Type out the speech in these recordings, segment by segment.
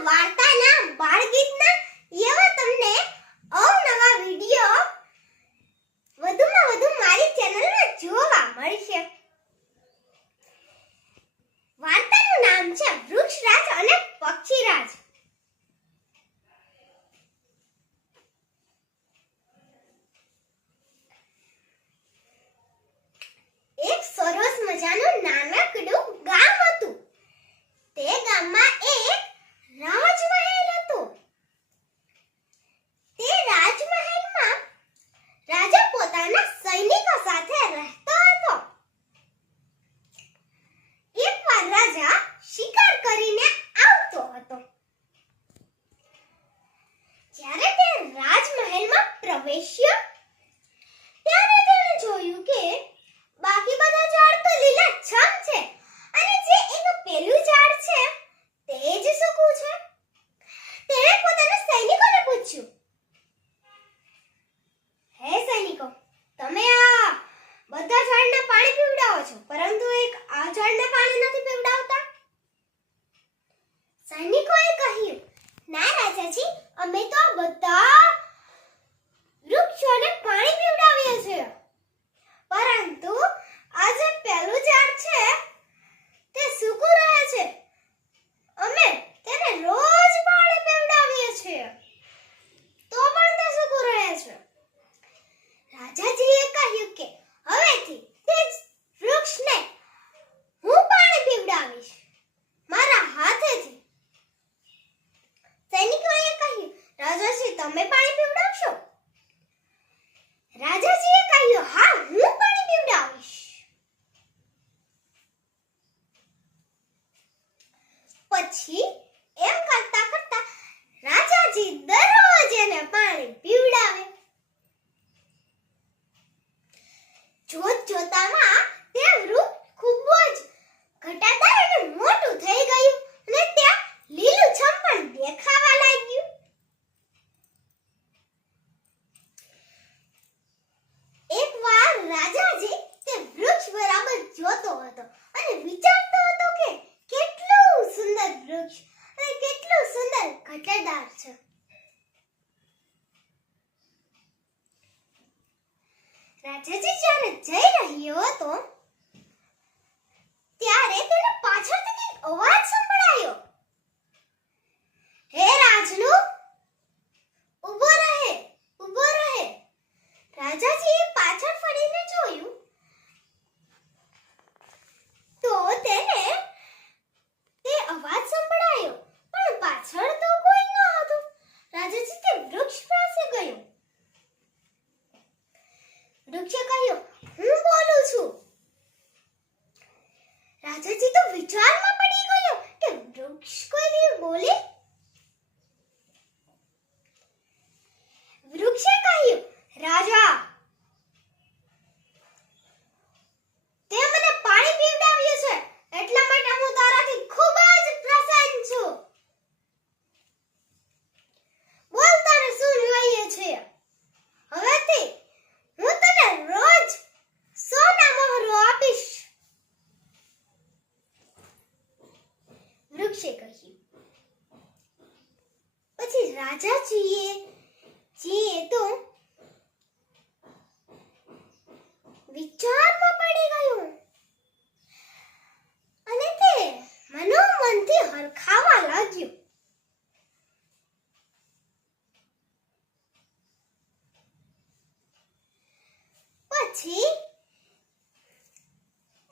વાર્તાના બાળગીતના એવા તમને અવનવા વિડિયો વધુમાં વધુ મારી ચેનલમાં જોવા મળશે. વાર્તાનું નામ છે વૃક્ષરાજ અને પક્ષીરાજ. એક સરસ મજાનું નાનકડું ગામ હતું. તે ગામમાં એક રાજમહેલ હતો. તે રાજમહેલમાં રાજા પોતાના સૈનિકો સાથે રહેતો હતો. એકવાર રાજા શિકાર કરીને આવતો હતો. જ્યારે તે રાજમહેલમાં પ્રવેશ્યો ત્યારે તેણે જોયું કે બાકી બધા ઝાડ તો લીલાછમ છે અને જે એક પેલું ઝાડ છે તે જ સૂકું છે. તેણે પોતાના સૈનિકોને પૂછ્યું, હે સૈનિકો, તમે આ બધા ઝાડને પાણી પીવડાવો છો પરંતુ એક આ ઝાડને પાણી નથી પીવડાવતા? સૈનિકોએ કહ્યું, ના રાજાજી, અમે તો આ બધા વૃક્ષોને પાણી પીવડાવીએ છીએ, પરંતુ આ જે પેલું ઝાડ છે તે સૂકું રહે છે. અમે તેને રોજ પાણી પીવડાવીએ છીએ તો પણ તે સૂકું રહે છે. રાજાજીએ કહ્યું કે હવેથી તે વૃક્ષને હું પાણી પીવડાવીશ મારા હાથેથી. સૈનિકોએ કહ્યું, રાજાજી, તમે પાણી પીવડાવશો? રાજાજીએ કહ્યું, હા, હું પાણી પીવડાવીશ. પછી એમ કરતા કરતા રાજાજી દરરોજ એને પાણી પીવડાવે. જોત જોતામાં તે વૃક્ષ ખૂબ જ ઘટાદાર અને મોટું થઈ ગયું અને ત્યાં લીલુંછમ પણ દેખાવા લાગ્યું. એકવાર રાજાજી તે વૃક્ષ બરાબર જોતો હતો અને વિચારતો હતો કે કેટલું સુંદર વૃક્ષ અને કેટલું સુંદર ઘટાદાર છે. રાજાજી જ્યારે જઈ રહ્યો હતો ત્યારે તેને પાછળથી કંઈક અવાજ સંભળાયો. હે રાજનુ, ઊભો રહે, ઊભો રહે. રાજાજીએ પાછળ ફરીને જોયું તો તેને તે અવાજ સંભળાયો પણ પાછળ તો કોઈ ન હતું. રાજાજી તે વૃક્ષ પાસે ગયો. વૃક્ષે કહ્યું, હું બોલું છું. રાજાજી તો વિચારમાં પડી ગયો કે વૃક્ષ કોઈ દી બોલે. વૃક્ષે કહ્યું, રાજા, તે મને પાણી પીવડાવ્યું છે એટલા માટે હું તારાથી ખૂબ જ પ્રસન્ન છું. બોલ, તારે શું જોઈએ છે? હવેથી હું તને રોજ સોના મહોરો આપીશ. વૃક્ષે કહ્યું. પછી રાજાજીએ તો વિચારમાં પડી ગયું અને તે મનોમનથી હરખાવા લાગ્યું. પછી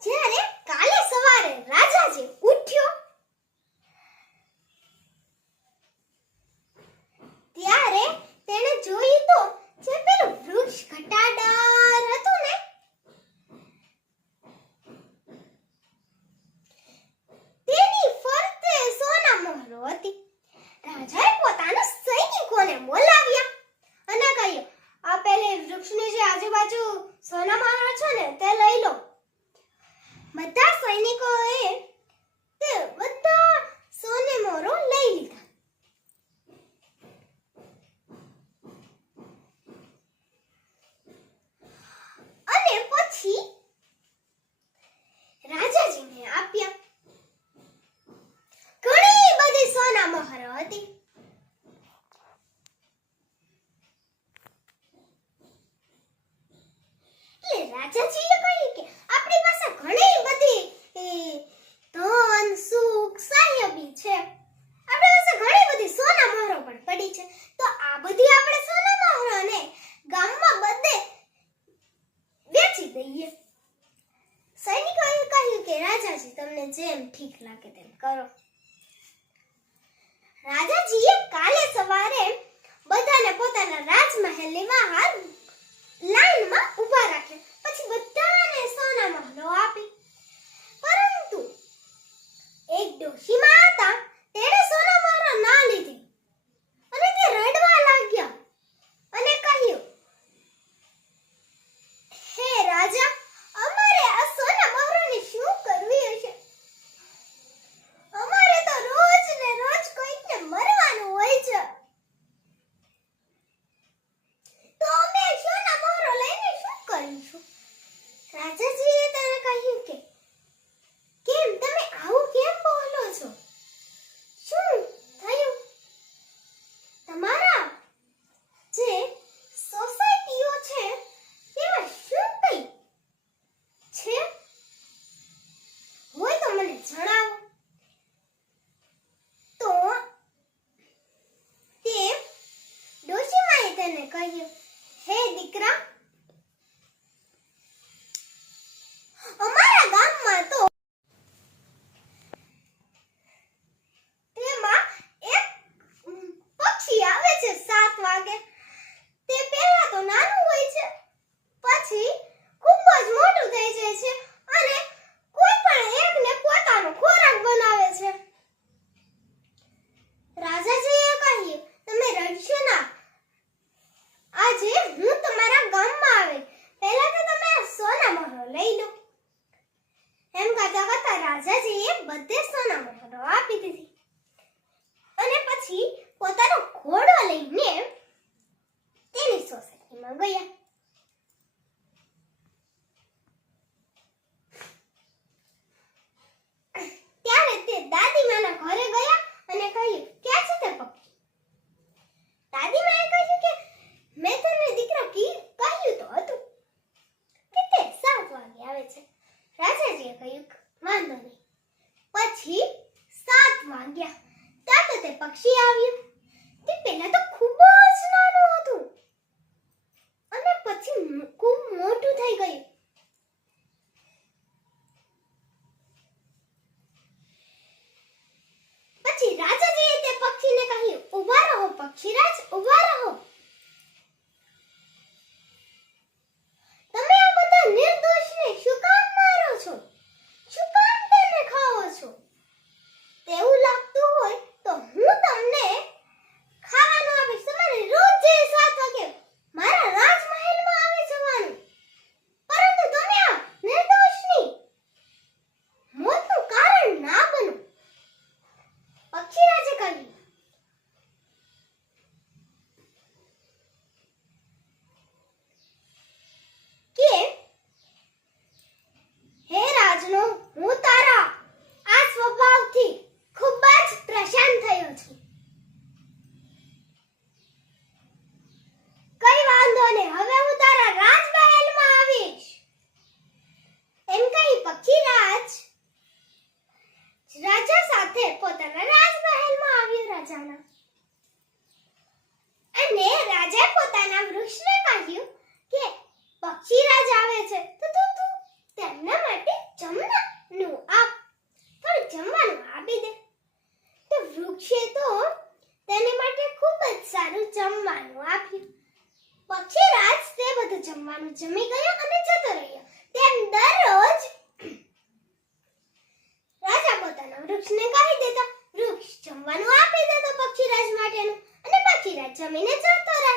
જ્યારે કાલે સવારે રાજાજી ઉઠ્યો ત્યારે તેણે જોયું તો જે પેલું વૃક્ષ ઘટાદાર હતું ને તેની ફરતે સોના હતી. એટલે રાજાજીએ કહ્યું કે આપણી પાસે ઘણી બધી ધન સુખ સાહેબી છે, આપણી પાસે ઘણી બધી સોના મહોરો પણ પડી છે, તો આ બધી આપણે સોના મહોરોને ગામમાં બધે વેચી દઈએ. સૈનિકોએ કહ્યું કે રાજાજી તમને જેમ ઠીક લાગે તેમ કરો. રાજાજીએ કાલે સવારે બધાને પોતાના રાજમહેલની બહાર લાઈનમાં ઊભા રાખ્યા. પછી બધાને સોના મહોરો આપી. પરંતુ એક ડોશીમાં હતા, તેણે સોના મહોરો ના લીધી અને તે રડવા લાગ્યા અને કહ્યું, હે રાજા, અમારે આ સોના મહોરોને શું કરવી હશે? અમારે તો રોજ ને રોજ કોઈકને મરવાનું હોય છે, તો અમે સોના મહોરો લઈને શું કરીશું? રાજાજીએ તેને કહ્યું કે કેમ તમે આવું કેમ બોલો છો? શું થયું? તમારા જે સોસાયટીઓ છે તેમાં શું કઈ છે હોય તો મને જણાવો. તો તે ડોશીમાએ તેને કહ્યું, હે દીકરા, અમારા ગામમાં તો તેમાં એક પક્ષી આવે છે 7 વાગે. તે પહેલા તો નાનું હોય છે, પછી ખૂબ જ મોટું થઈ જાય છે અને કોઈ પણ એકને પોતાનો ખોરાક બનાવે છે. રાજાજીએ કહ્યું, તમે રડશો ના, આજે હું તમારા ગામમાં આવે પહેલા તો તમે આ સોના મહોરો લઈ લો. એમ કહેતા કહેતા રાજાજીએ બધે સોના મહોરો આપી દીધી અને પછી પોતાનો ઘોડો લઈને તેની સોસાયટીમાં ગયા. ત્યારે તે દાદીમાના ઘરે ગયા અને કહ્યું, ક્યાં છે તે પક્ષી? દાદીમાએ કહ્યું કે મેં તને દીકરા કહ્યું તો હતું કે તે 7 વાગે આવે છે. રાજાજીએ કહ્યું, વાંધો નહીં. પછી 7 વાગ્યા ત્યાં તો તે પક્ષી આવ્યું. તે પહેલા તો ખૂબ જ નાનું હતું અને પછી ખૂબ મોટું થઈ ગયું. પછી રાજાજીએ તે પક્ષીને કહ્યું, ઊભા રહો પક્ષીરાજ, ઊભા રહો. તમે આ બધા નિર્દોષને શું કામ મારો છો? શું કામ તેને ખાઓ છો? તેવું લાગતું હોય તો હું તમને ખાવાનું આપીશ. તમારે રોજ 7 વાગે મારા રાજમહેલમાં આવી જવાનું, પરંતુ તમે આ નિર્દોષની મોતનું કારણ ના બનો. પક્ષીરાજે કહ્યું, કે હે રાજનો, હું તારા આ સ્વભાવથી ખૂબ જ પ્રસન્ન થયો છું. કઈ વાંધો નહીં, હવે હું તારા રાજમહેલમાં આવીશ. એમ કહી પક્ષીરાજ રાજા સાથે પોતાના રાજમહેલમાં આવ્યો. રાજાના અને રાજાએ પોતાના વૃક્ષને કહ્યું કે પક્ષીરાજ આવે છે તો તું તેમના માટે જમવાનું આપ, થોડું જમવાનું આપી દે. તો વૃક્ષે તો તેને માટે ખૂબ જ સારું જમવાનું આપ્યું. પક્ષીરાજ તે બધું જમવાનું જમી ગયો અને જતો રહ્યો. તેમ દરરોજ રાજા પોતાના વૃક્ષને કહી દેતા, વૃક્ષ જમવાનું આપી દેતો પક્ષીરાજ માટેનું અને પક્ષીરાજ જમીને જતો રહે.